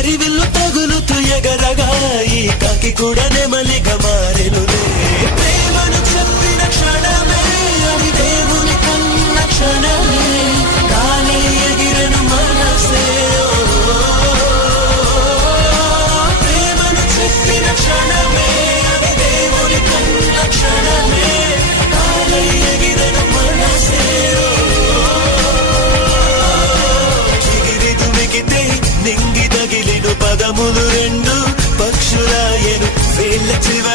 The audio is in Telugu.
హరివిల్లు తగులుతూ ఎగరగా ఈ కాకి కూడా నెమలిగా మారెనులే. ప్రేమను చెప్పిన క్షణమే అది దేవుని కన్న క్షణమే, కానీ ఎగిరను మనసే. ప్రేమను చెప్పిన క్షణమే అది దేవుని కన్న క్షణమే, కానీ ఎగిరను మనసే. చిగిరిదుమిగితే నింగి తగిలిను పదములు రెండు పక్షులాయను వేళ్ళ చివ